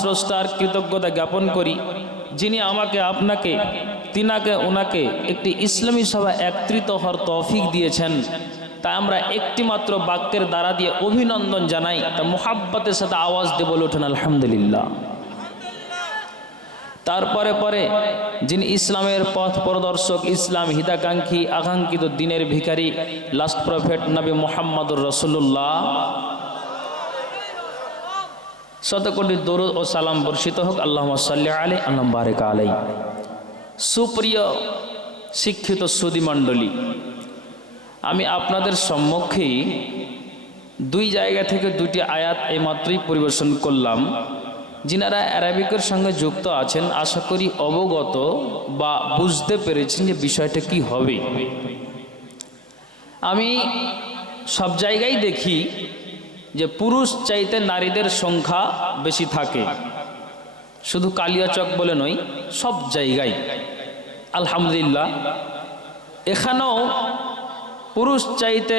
স্রষ্টার কৃতজ্ঞতা জ্ঞাপন করি, যিনি আমাকে আপনাকে তিনাকে ওনাকে একটি ইসলামী সভা একত্রিত হওয়ার তৌফিক দিয়েছেন। তাই আমরা একটি মাত্র বাক্যের দ্বারা দিয়ে অভিনন্দন জানাই, তা মুহাব্বতের সাথে আওয়াজ দিয়ে বলে ওঠেন আলহামদুলিল্লাহ। তারপরে পরে যিনি ইসলামের পথ প্রদর্শক, ইসলাম হিতাকাঙ্ক্ষী, আকাঙ্ক্ষিত দিনের ভিখারি, লাস্ট প্রফেট নবী মুহাম্মদুর রাসূলুল্লাহ, শত কোটি দরুদ ও সালাম বর্ষিত হোক। আল্লাহুম্মা সাল্লি আলাইহি আল্লাহুম্মা বারিক আলাইহি। সুপ্রিয় শিক্ষিত সুধী মণ্ডলী, আমি আপনাদের সম্মুখে দুই জায়গা থেকে দুটি আয়াত এইমাত্রই পরিবেশন করলাম। যিনারা অ্যারাবিকের সঙ্গে যুক্ত আছেন আশা করি অবগত বা বুঝতে পেরেছেন যে বিষয়টা কি হবে। আমি সব জায়গায় দেখি যে পুরুষ চাইতে নারীদের সংখ্যা বেশি থাকে, শুধু কালিয়াচক বলে নয়, সব জায়গায় আলহামদুলিল্লাহ। এখানেও পুরুষ চাইতে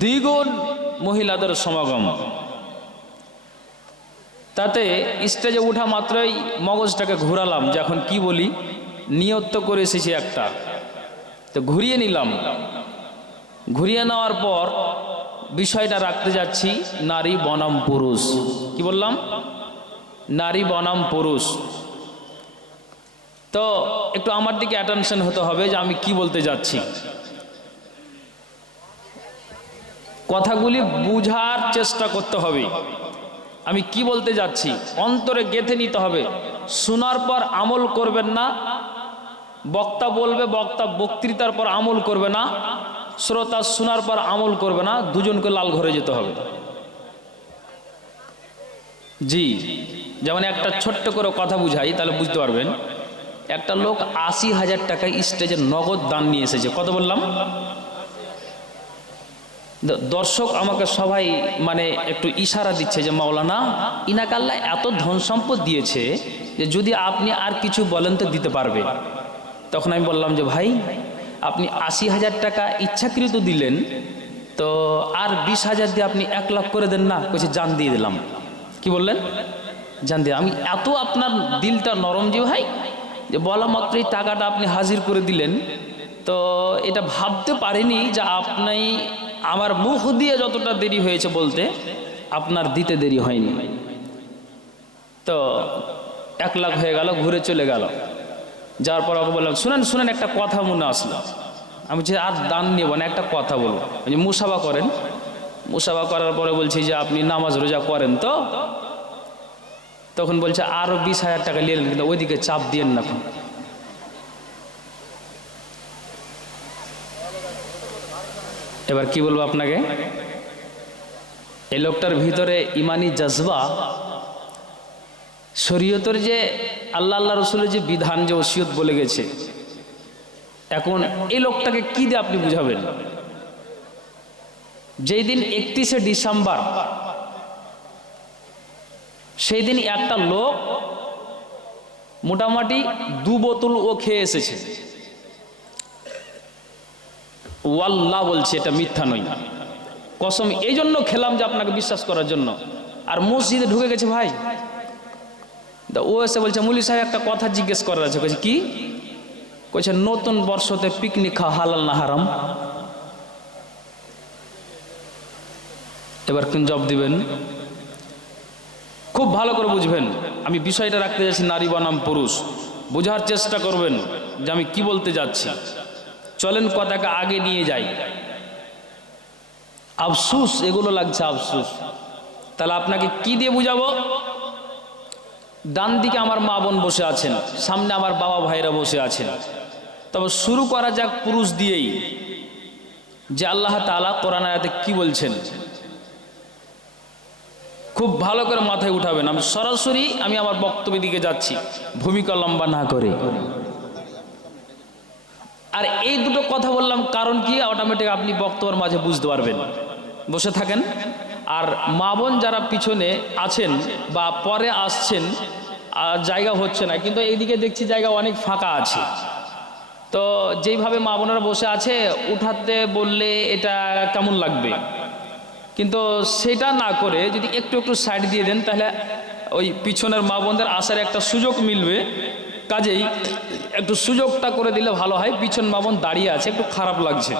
দ্বিগুণ মহিলাদের সমাগম। তাতে স্টেজে ওঠা মাত্রই মগজটাকে ঘুরালাম যে এখন কি বলি, নিয়ত তো করে এসেছি একটা, তো ঘুরিয়ে নিলাম। ঘুরিয়ে নেওয়ার পর বিষয়টা রাখতে যাচ্ছি নারী বনাম পুরুষ। কি বললাম? নারী বনাম পুরুষ। তো একটু আমার দিকে অ্যাটেনশন হতে হবে যে আমি কি বলতে যাচ্ছি। কথাগুলি বুঝার চেষ্টা করতে হবে। আমি কি বলতে যাচ্ছি অন্তরে গেঁথে নিতে হবে। শোনার পর আমল করবেন না, বক্তা বলবে, বক্তা বক্তৃতার পর আমল করবে না, শ্রোতা শোনার পর আমল করবে না, দুজনকে লাল ঘরে যেতে হবে। জি, যেমন একটা ছোট্ট করে কথা বুঝাই তাহলে বুঝতে পারবেন। একটা লোক ৮০,০০০ টাকা স্টেজে নগদ দান নিয়ে এসেছে। কত বললাম? দর্শক আমাকে সবাই মানে একটু ইশারা দিচ্ছে যে মাওলানা, ইনাকে আল্লাহ এত ধন সম্পদ দিয়েছে যে যদি আপনি আর কিছু বলেন তো দিতে পারবে। তখন আমি বললাম যে ভাই, আপনি ৮০,০০০ টাকা ইচ্ছাকৃত দিলেন, তো আর ২০,০০০ দিয়ে আপনি ১,০০,০০০ করে দেন না? কইছে জান দিয়ে দিলাম। কি বললেন? জান দিয়ে। আমি এত আপনার দিলটা নরম যে ভাই, যে বলা মাত্রই টাকাটা আপনি হাজির করে দিলেন। তো এটা ভাবতে পারিনি যে আপনি আমার মুখ দিয়ে যতটা দেরি হয়েছে বলতে, আপনার দিতে দেরি হয়নি। তো ১,০০,০০০ হয়ে গেল, ঘুরে চলে গেল। যাওয়ার পর ওকে বললাম শুনেন শুনেন, একটা কথা মনে আসলো। আমি বলছি আর দান নেব না, একটা কথা বলবো। মুসাফা করেন। মুসাফা করার পরে বলছি যে আপনি নামাজ রোজা করেন তো? তখন বলছে আরো ২০,০০০ টাকা নিলেন, কিন্তু ওইদিকে চাপ দিয়েন না। এবার কি বলবো আপনাকে? এই লোকটার ভিতরে ইমানি জজবা, শরীয়তের যে আল্লাহ রসুলের যে বিধান, যে ওসিয়ত বলে গেছে, এখন এই লোকটাকে কি দিয়ে আপনি বুঝাবেন? যেই দিন ৩১শে ডিসেম্বর, সেই দিন একটা লোক মোটামুটি ২ বোতল ও খেয়ে এসেছে। ওয়াল্লাহ বলছে, এটা মিথ্যা নয়, কসম এই জন্য খেলাম যে আপনাকে বিশ্বাস করার জন্য। আর মসজিদে ঢুকে গেছে ভাই। ও এসে বলছে মুলি সাহেব একটা কথা জিজ্ঞেস করার আছে। কইছে কি? কইছে নতুন বর্ষতে পিকনিক খাওয়া হালাল না হারাম? এবার কোন জবাব দিবেন? খুব ভালো করে বুঝবেন। আমি বিষয়টা রাখতে যাচ্ছি নারী বনাম পুরুষ। বোঝার চেষ্টা করবেন যে আমি কি বলতে যাচ্ছি। চলেন কথাকে আগে নিয়ে যাই। আফসুস, এগুলো লাগছে আফসুস। তাহলে আপনাকে কি দিয়ে বুঝাবো? ডান দিকে আমার মা বোন বসে আছেন, সামনে আমার বাবা ভাইরা বসে আছেন। তবে শুরু করা যাক পুরুষ দিয়েই, যে আল্লাহ তাআলা কোরআন আয়াতে কি বলছেন। খুব ভালো করে মাথায় উঠাবেন। আমি সরাসরি আমার বক্তব্যের দিকে যাচ্ছি, ভূমিকা লম্বা না করে। আর এই দুটো কথা বললাম কারণ কি, অটোমেটিক আপনি বক্তব্যের মাঝে বুঝতে পারবেন। বসে থাকেন। আর মা বোন যারা পিছনে আছেন বা পরে আসছেন, জায়গা হচ্ছে না, কিন্তু এইদিকে দেখছি জায়গা অনেক ফাঁকা আছে। তো যেইভাবে মা বোনেরা বসে আছে, উঠাতে বললে এটা কেমন লাগবে? কিন্তু সেটা না করে যদি একটু একটু সাইড দিয়ে দেন তাহলে ওই পিছনের মা বোনদের আসার একটা সুযোগ মিলবে। কাজেই একটু সুযোগটা করে দিলে ভালো হয়। পিছন মা বোন দাঁড়িয়ে আছে, একটু খারাপ লাগছে,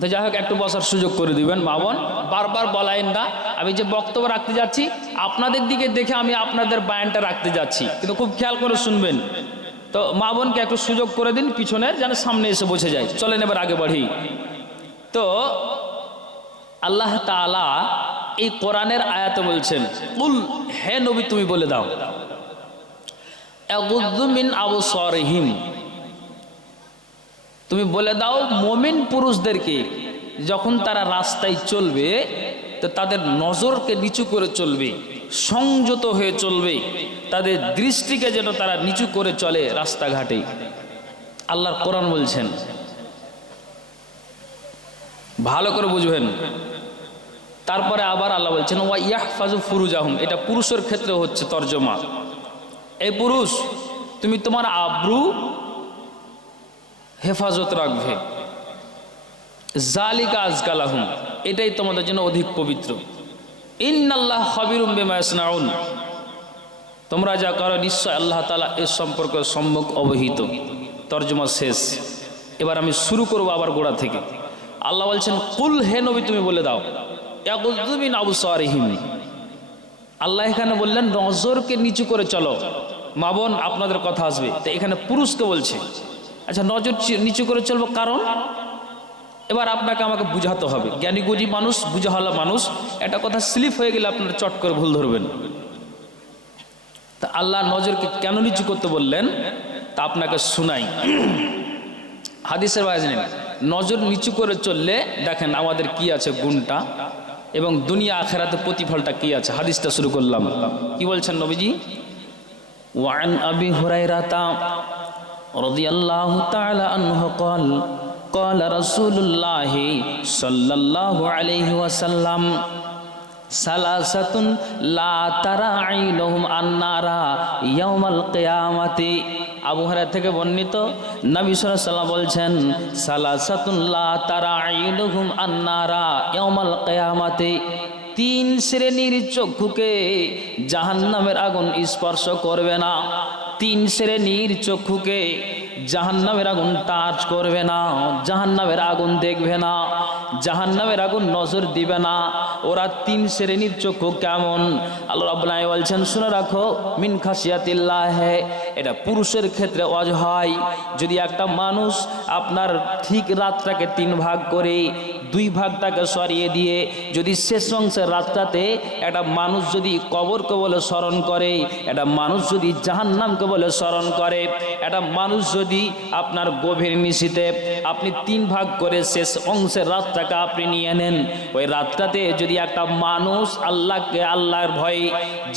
তো যাই হোক একটু বসার সুযোগ করে দিবেন। মা বোন বারবার বলায়েন না, আমি যে বক্তব্য রাখতে যাচ্ছি আপনাদের দিকে দেখে আমি আপনাদের বায়ানটা রাখতে যাচ্ছি, কিন্তু খুব খেয়াল করে শুনবেন। তো মা বোনকে একটু সুযোগ করে দিন পিছনের, যেন সামনে এসে বসে যায়। চলেন এবার আগে বাড়ি। তো আল্লাহ তাআলা এই কোরআনের আয়াতে বলছেন, কুল, হে নবী তুমি বলে দাও, ইয়াগুযু মিন আবসারিহিম, তুমি বলে দাও মুমিন পুরুষদেরকে যখন তারা রাস্তায় চলবে তো তাদের নজরকে নিচু করে চলবে, সংযত হয়ে চলবে, তাদের দৃষ্টিকে যেন তারা নিচু করে চলে রাস্তাঘাটে। আল্লাহর কোরআন বলছেন, ভালো করে বুঝবেন। তারপরে আবার আল্লাহ বলছেন ওয়া ইয়াহফাজু ফুরুজাহুম, এটা পুরুষের ক্ষেত্রে হচ্ছে তর্জমা। এই পুরুষ তুমি তোমার আব্রু হেফাজত রাখবে, জালিকা আজকালাহুম, এটাই তোমাদের জন্য অধিক পবিত্র। ইন্নাল্লাহ খাবিরুম বিমা ইয়াসনাউন, তোমরা যা করো নিশ্চয় আল্লাহ তাআলা এর সম্পর্কে সম্যক অবহিত। তর্জমা শেষ। এবার আমি শুরু করব আবার গোড়া থেকে। আল্লাহ বলছেন, কুল, হে নবী তুমি বলে দাও, ইয়াগুযু মিন আবসারিহিম, আল্লাহ এখানে বললেন নজরকে নিচু করে চলো। মা বোন আপনাদের কথা আসবে, তো এখানে পুরুষকে বলছে। আচ্ছা, নজর নিচু করে চলবো কারণ? এবার আপনাকে আমাকে বুঝাতে হবে। জ্ঞানী গুণী মানুষ, বুঝাওয়ালা মানুষ, একটা কথা স্লিপ হয়ে গেলে আপনারা চট করে ভুল ধরবেন। তা আল্লাহ নজরকে কেন নিচু করতে বললেন তা আপনাকে শোনাই। হাদিসের ওয়াজ নেন, নজর নিচু করে চললে দেখেন আমাদের কি আছে গুণটা, এবং দুনিয়া আখেরাতে প্রতিফলটা কি আছে। হাদিসটা শুরু করলাম, কি বলছেন নবীজি? ওয়ান আবি হুরায়রাতা রাদিয়াল্লাহু তাআলা আনহু قال قال رسول الله صلى الله عليه وسلم সালাসাতুন লা তারা আইনুহুম আন্নারা ইয়াউমাল কিয়ামাতি। আবু হুরায়রা থেকে বর্ণিত, নবী সাল্লাল্লাহু আলাইহি ওয়াসাল্লাম বলছেন, সালাসাতুন লা তারা আইনুহুম আন্নারা ইয়াউমাল কিয়ামাতি, তিন শ্রেণীর চক্ষুকে জাহান্নামের আগুন স্পর্শ করবে না। তিন শ্রেণীর চক্ষুকে জাহান্নামের আগুন টাচ করবে না, জাহান্নামের আগুন দেখবে না, জাহান্নামের আগুন নজর দিবে না। ওরা তিন শ্রেণীর চক্ষু কেমন? আল্লাহ রাব্বুল আলামিন বলছেন, শুনে রাখো, মিন খাশিয়াতিল্লাহ, এটা পুরুষের ক্ষেত্রে ওয়াজ হয়। যদি একটা মানুষ আপনার ঠিক রাতটাকে তিন ভাগ করে দুই ভাগটাকে সরিয়ে দিয়ে যদি শেষ অংশের রাতটাতে একটা মানুষ যদি কবরকে বলে স্মরণ করে, একটা মানুষ যদি জাহান্নামকে বলে স্মরণ করে, একটা মানুষ যদি আপনার গভীর নিশীতে আপনি তিন ভাগ করে শেষ অংশের রাতটাকে আপনি নিয়ে নেন, ওই রাতটাতে যদি একটা মানুষ আল্লাহকে, আল্লাহর ভয়ে,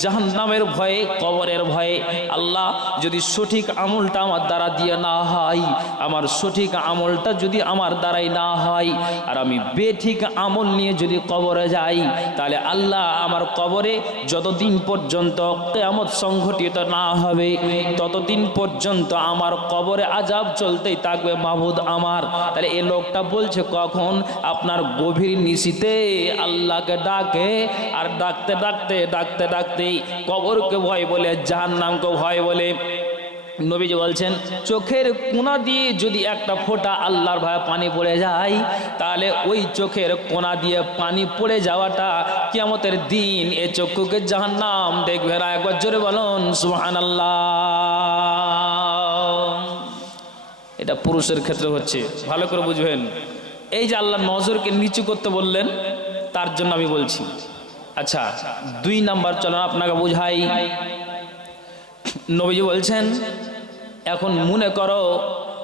জাহান্নামের ভয়ে, কবরের ভয়ে, আল্লাহ যদি সঠিক আমলটা আমার দ্বারা দিয়ে না হয়, আমার সঠিক আমলটা যদি আমার দ্বারাই না হয়, আর আমি বেঠিক আমল নিয়ে যদি কবরে যাই, তাহলে আল্লাহ আমার কবরে যতদিন পর্যন্ত কিয়ামত সংঘটিত না হবে ততদিন পর্যন্ত আমার কবরে আযাব চলতেই থাকবে মাবুদ আমার। তাহলে এই লোকটা বলছে কখন? আপনার গভীর নিশীতে আল্লাহকে ডাকে, আর ডাকতে ডাকতে ডাকতে ডাকতেই কবরকে ভয় বলে, জাহান্নামকে ভয় বলে। নবীজি বলছেন, চোখের কোনা দিয়ে যদি একটা ফোঁটা আল্লাহর ভয়ে পানি পড়ে যায়, তাহলে ওই চোখের কোনা দিয়ে পানি পড়ে যাওয়াটা কিয়ামতের দিন এ চক্ষুকে জাহান্নাম দেখবে না। একবার জোরে বলুন সুবহানাল্লাহ। এটা পুরুষের ক্ষেত্রে হচ্ছে, ভালো করে বুঝবেন। এই যে আল্লাহ নজরকে নিচু করতে বললেন, তার জন্য আমি বলছি। আচ্ছা, দুই নাম্বার চলেন আপনাকে বুঝাই। নবীজি বলছেন, এখন মনে করো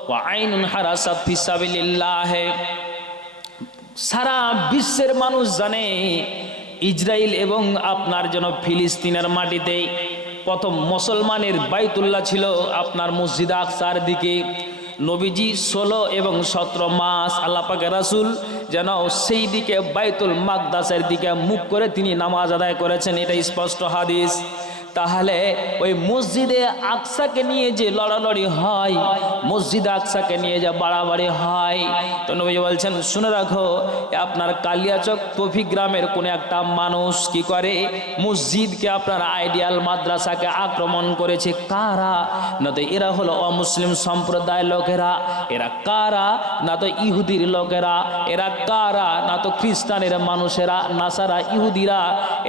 ওয়া আইনুন হারাসাত ফি সাবিলিল্লাহ, সারা বিশ্বের মানুষ জানে ইসরায়েল এবং আপনার যেন ফিলিস্তিনের মাটিতে প্রথম মুসলমানের বাইতুল্লাহ ছিল আপনার মসজিদ আকসার দিকে। নবীজি 16 এবং 17 মাস আল্লাহ পাকের রাসূল যেন সেই দিকে বাইতুল মাকদাসের দিকে মুখ করে তিনি নামাজ আদায় করেছেন, এটা স্পষ্ট হাদিস। তাহলে ওই মসজিদে আকসাকে নিয়ে যে লড়ালড়ি হয়, মসজিদে আকসাকে নিয়ে যে বাড়াবাড়ি হয়, তো নবী বলছেন শুনে রাখো, আপনার কালিয়াচক তফি গ্রামের কোনো একটা মানুষ কি করে, মসজিদকে আপনার আইডিয়াল মাদ্রাসাকে আক্রমণ করেছে। কারা? না তো এরা হলো অমুসলিম সম্প্রদায়ের লোকেরা। এরা কারা? না তো ইহুদির লোকেরা। এরা কারা? না তো খ্রিস্টানের মানুষেরা, নাসারা, ইহুদিরা।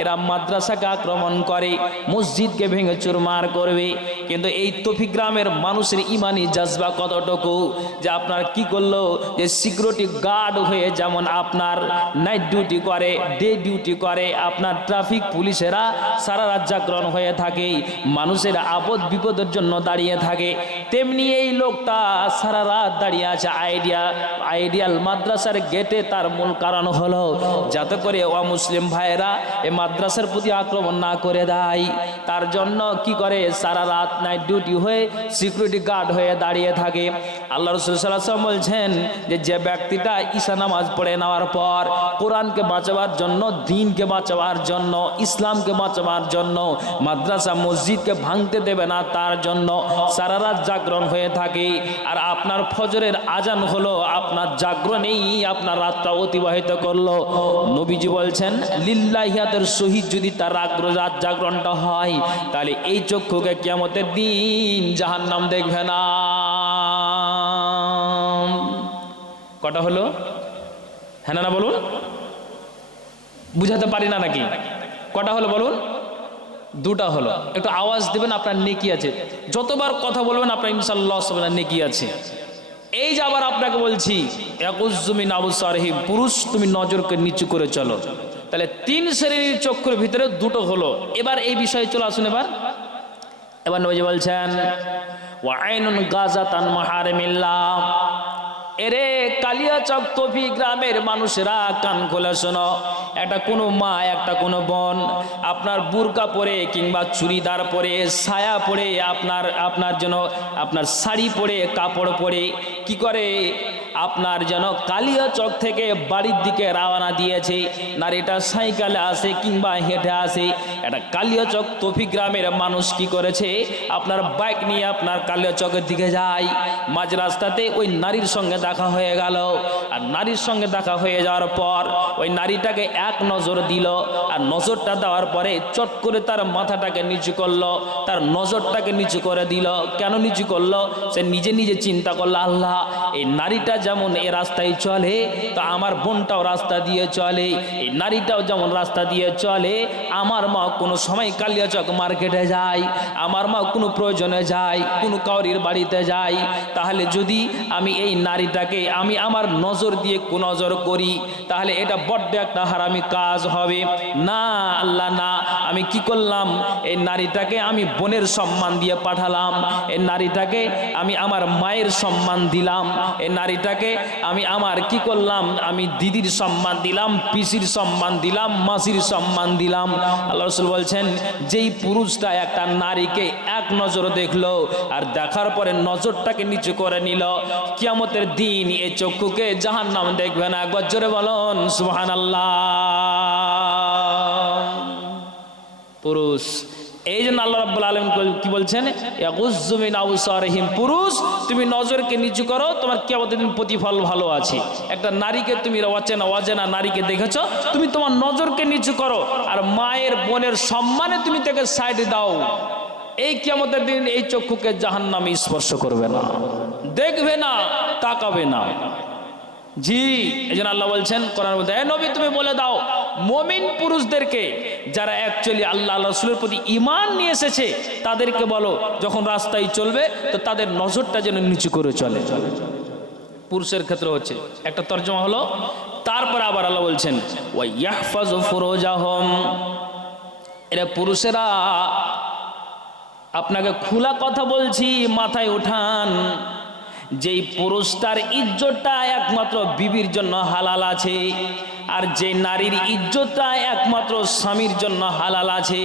এরা মাদ্রাসাকে আক্রমণ করে, মসজিদকে ভেঙে চুরমার করবে। কিন্তু এই তফি গ্রামের মানুষের ইমানি জজবা কতটুকু যে আপনার কি করলো, যে সিকিউরিটি গার্ড হয়ে যেমন আপনার নাইট ডিউটি করে, ডে ডিউটি করে, আপনার ট্রাফিক পুলিশেরা সারা রাত জাগরণ হয়ে থাকে, মানুষের আপদ বিপদের জন্য দাঁড়িয়ে থাকে, তেমনি এই লোকটা সারা রাত দাঁড়িয়ে আছে আইডিয়াল মাদ্রাসার গেটে। তার মূল কারণ হলো যাতে করে অমুসলিম ভাইয়েরা এই মাদ্রাসার প্রতি আক্রমণ না করে দেয়। তার জন্য কি করে, সারা রাত নাইট ডিউটি হয়ে সিকিউরিটি গার্ড হয়ে দাঁড়িয়ে থাকে। আল্লাহ রাসূল সাল্লাল্লাহু আলাইহি ওয়াসাল্লাম বলছেন যে ব্যক্তিটা ঈশা নামাজ পড়ে নেওয়ার পর কোরআনকে বাঁচাবার জন্য, দ্বীনকে বাঁচাবার জন্য, ইসলামকে বাঁচাবার জন্য মাদ্রাসা মসজিদকে ভাঙতে দেবে না, তার জন্য সারা রাত জাগরণ হয়ে থাকে। আর আপনার ফজরের আজান হলো, আপনার জাগরণেই আপনার রাতটা অতিবাহিত করলো। নবীজি বলছেন লিল্লাহিয়াতের সহিত যদি তার রাত জাগরণটা হয়, তাহলে এই চক্ষুকে কিয়ামতের দিন জাহান্নাম দেখবে না। কটা হলো? হ্যাঁ না বলুন, বুঝাতে পারি না নাকি? কটা হলো বলুন? দুটা হলো। একটু আওয়াজ দেবেন, আপনার নেকি আছে। যতবার কথা বলবেন আপনার ইনশাআল্লাহ আপনার নেকি আছে। এই যে আবার আপনাকে বলছি ইয়াকুজ্জুমিন আবসারিহিম, পুরুষ তুমি নজরকে নিচু করে চলো। তাহলে তিন শ্রেণীর চক্ষুর ভিতরে দুটো হলো। এবার এই বিষয়ে চলে আসুন। এবার নবী বলছেন ওয়া আইনুন গাযাতান মাহারিমিল্লাহ। এরে কালিয়াচক তফি গ্রামের মানুষেরা কান খোলা শোনো, একটা কোনো মা, একটা কোনো বোন আপনার বুরকা পরে কিংবা চুড়িদার পরে, ছায়া পরে, আপনার জন্য আপনার শাড়ি পরে, কাপড় পরে কি করে আপনার যেন কালিয়াচক থেকে বাড়ির দিকে রওনা দিয়েছে। নারীটা সাইকেলে আসে কিংবা হেঁটে আসে। এটা কালিয়াচক তফি গ্রামের মানুষ কি করেছে, আপনার বাইক নিয়ে আপনার কালিয়াচকের দিকে যায়। মাঝ রাস্তাতে ওই নারীর সঙ্গে দেখা হয়ে গেল। আর নারীর সঙ্গে দেখা হয়ে যাওয়ার পর ওই নারীটাকে এক নজর দিল। আর নজরটা দেওয়ার পরে চট করে তার মাথাটাকে নিচু করলো, তার নজরটাকে নিচু করে দিল। কেন নিচু করলো? সে নিজে নিজে চিন্তা করলো, আল্লাহ এই নারীটা যেমন এ রাস্তায় চলে, তা আমার বোনটাও রাস্তা দিয়ে চলে। এই নারীটাও যেমন রাস্তা দিয়ে চলে, আমার মা কোনো সময় কালিয়াচক মার্কেটে যায়, আমার মা কোনো প্রয়োজনে যায়, কোনো কাউরির বাড়িতে যায়, তাহলে যদি আমি এই নারীটাকে আমি আমার নজর দিয়ে কুনজর করি, তাহলে এটা বড্ড একটা হারামি কাজ হবে। না আল্লাহ না, আমি কি করলাম, এই নারীটাকে আমি বোনের সম্মান দিয়ে পাঠালাম, এই নারীটাকে আমি আমার মায়ের সম্মান দিলাম, এই নারীটাকে আমি আমার কি করলাম, আমি দিদির সম্মান দিলাম, পিসির সম্মান দিলাম, মাসির সম্মান দিলাম। আল্লাহ রাসূল বলছেন যেই পুরুষটা একটা নারীকে এক নজর দেখলো আর দেখার পরে নজরটাকে নিচু করে নিল, কিয়ামতের দিন এই চক্ষুকে জাহান্নাম দেখবে না। একবার জোরে বলুন সুবহানাল্লাহ। পুরুষ, এই জন্য আল্লাহ রাব্বুল আলামিন কি বলছেন, ইয়াগুজ্জু মিন আবসারিহিম, পুরুষ তুমি নজরকে নিচু করো, তোমার কিয়ামতের দিন প্রতিফল ভালো আছে। একটা নারীকে তুমি অচেনা নারীকে দেখেছো, তুমি তোমার নজরকে নিচু করো আর মায়ের বোনের সম্মানে তুমি তাকে সাইড দাও, এই কিয়ামতের দিন এই চক্ষুকে জাহান্নামে স্পর্শ করবে না, দেখবে না, তাকাবে না। জি, এজন্য আল্লাহ বলছেন কোরআনের মধ্যে, এ নবী তুমি বলে দাও মুমিন পুরুষদেরকে, যারা অ্যাকচুয়ালি আল্লাহ রাসূলের প্রতি ঈমান নিয়ে এসেছে, তাদেরকে বলো যখন রাস্তায় চলবে তো তাদের নজরটা যেন নিচু করে চলে। পুরুষের ক্ষেত্রে হচ্ছে একটা তরজমা হলো। তারপর আবার আল্লাহ বলছেন ওয়া ইয়াহফাজু ফুরুজাহুম, এরা পুরুষেরা আপনাকে খোলা কথা বলছি, মাথায় উঠান, যেই পুরুষটার ইজ্জতটা একমাত্র বিবির জন্য হালাল আছে, আর যে নারীর ইজ্জতটা একমাত্র স্বামীর জন্য হালাল আছে,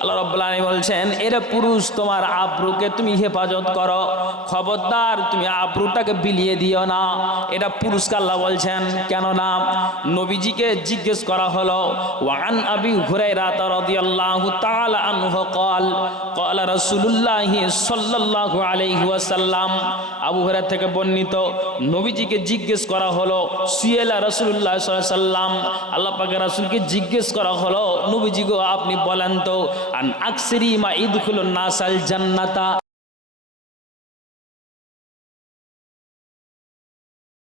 আল্লাহ রাব্বুল আলামিন বলছেন এরে পুরুষ তোমার আব্রুকে তুমি হেফাজত করো, খবরদার তুমি আব্রুটাকে বিলিয়ে দিও না। এটা পুরুষকে আল্লাহ বলছেন। কেননা নবীজিকে জিজ্ঞেস করা হলো, ওয়ান আবি হুরায়রা রাদিয়াল্লাহু তাআলা আনহু قال قال رسول الله সাল্লাল্লাহু আলাইহি ওয়াসাল্লাম, আবু হুরায়রা থেকে বর্ণিত, নবীজিকে জিজ্ঞেস করা হলো, সুয়েলা রাসূলুল্লাহ সাল্লাল্লাহু আলাইহি ওয়াসাল্লাম, আল্লাহ পাকের রাসূলকে জিজ্ঞেস করা হলো, নবীজি গো আপনি বলেন তো, আন আকসিরি মা ইদখুলুন নাসাল জান্নাতা,